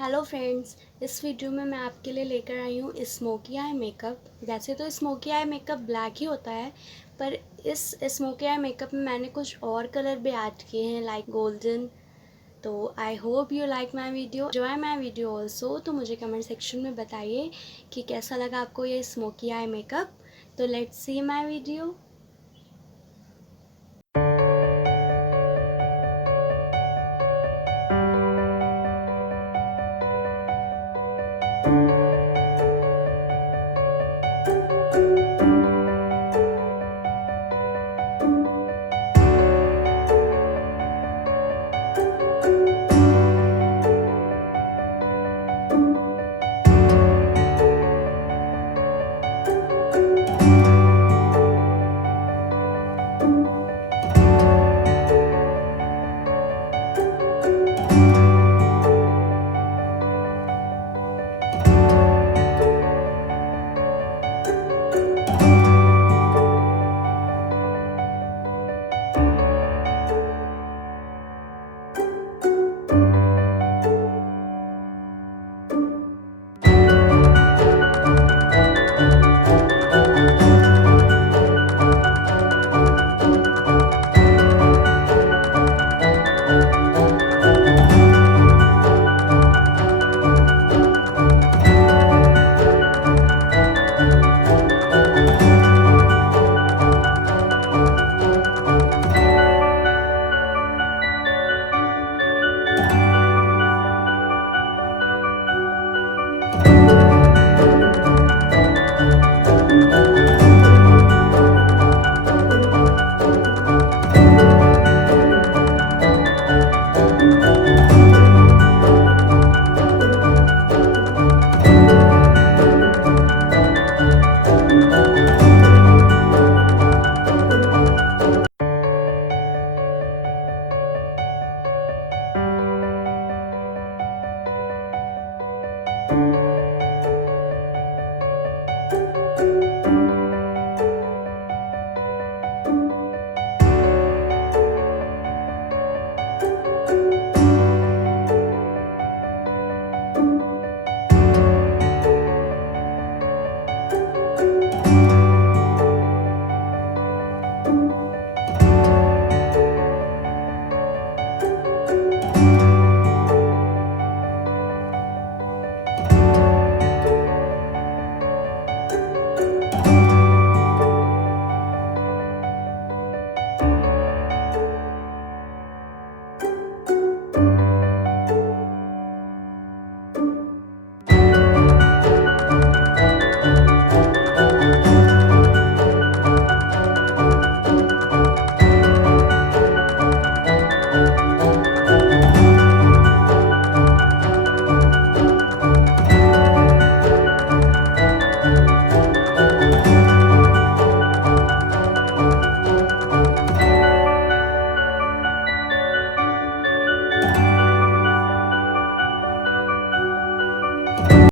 Hello friends, इस वीडियो में मैं आपके लिए लेकर आई हूँ स्मोकी आई मेकअप। वैसे तो स्मोकी आई मेकअप ब्लैक ही होता है, पर इस स्मोकी आई मेकअप में मैंने कुछ और कलर भी ऐड किए हैं लाइक गोल्डन। तो I hope you like my video, enjoy my video also. तो मुझे कमेंट सेक्शन में बताइए कि कैसा लगा आपको ये स्मोकी आई मेकअप। तो लेट्स सी माई वीडियो।